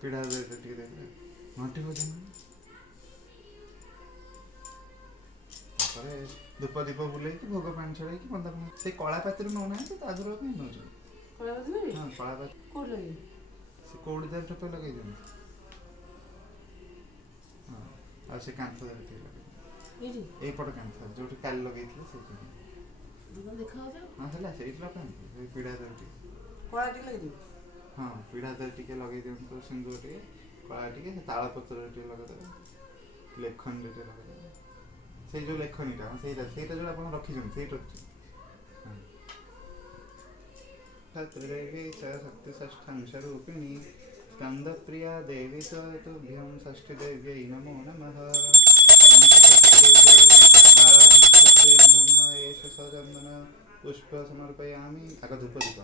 ପିଢ଼ା ଟିକେ ଦେବେ ଘଣ୍ଟି ଭୋଜନ ତାପରେ ଧୂପ ଦୀପ ବୁଲେଇକି ଭୋଗ ପାଣି ଛଡ଼େଇକି ବନ୍ଦାପନା ସେଇ କଳା ପାତିରୁ ନେଉନାହାନ୍ତି ତା ଦେହରେ କାହିଁ ନେଉଛନ୍ତି? ହଁ କଳା ପାତି ସେ କଉଡ଼ି ଦେହରେ ଠୋପେ ଲଗେଇ ଦିଅନ୍ତି। ହଁ ଆଉ ସେ କାନ୍ଥ ଦେହରେ ଟିକେ ଲଗେଇ ଦିଅନ୍ତି ଏଇପଟ କାନ୍ଥ ଯୋଉଠି କାଲି ଲଗେଇଥିଲେ ସେଇଠି ହଁ ହେଲା ସେଇଠି ଲଗାନ୍ତି ସେଇ ପିଢ଼ା ଦେହରେ ଟିକେ ହଁ ପିଢ଼ା ଦେହରେ ଟିକେ ଲଗେଇ ଦିଅନ୍ତୁ ସିନ୍ଦୁର ଟିକେ କଳା ଟିକେ ସେ ତାଳ ପତ୍ରରେ ଟିକେ ଲଗେଇଦେବେ ଲେଖନୀରେ ଟିକେ ଲଗେଇଦେବେ ସେଇ ଯେଉଁ ଲେଖନୀଟା ସେଇଟା ଯେଉଁ ଆପଣ ରଖିଛନ୍ତି ସେଇଠି ରଖିଛନ୍ତି देवी शक्ति षष्ठांशरूपिणी स्कंदप्रिया देवी तुभ्यं षष्ठीदेव्यै नमो नमः बालाधिष्ठत्रे नमो नमः एष सचन्दन पुष्प समर्पयामि आग धूप दीप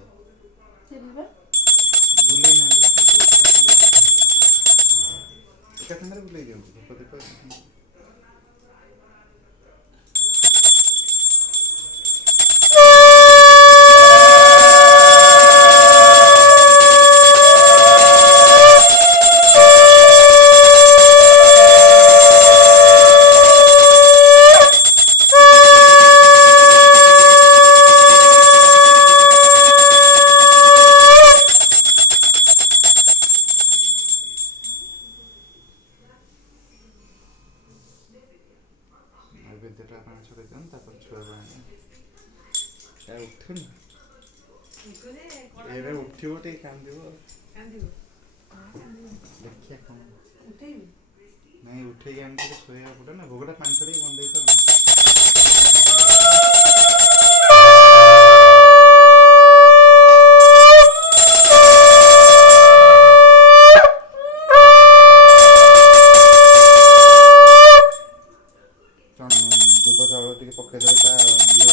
बुलेई एका साଙ୍ଗरे बुलेई दियंतु धूप दीप नैवेद्यटा पान छड़े दियन तापर छुआ बाने क्या उठुनी एरे उठिबो टे कांदिबो देखिया कौन नहीं उठे आम शोया पड़े ना भोगटा पान छड़े बंदे तो दुब चाउल टे पकईदेवे ता ये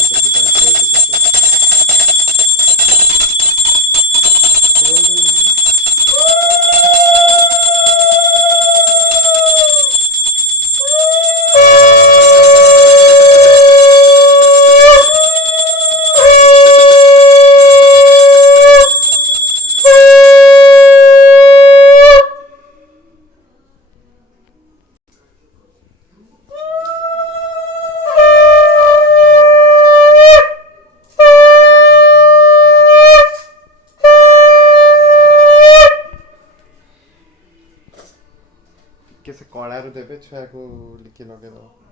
कैसे कलारू देवे छुआ को लिखि लगे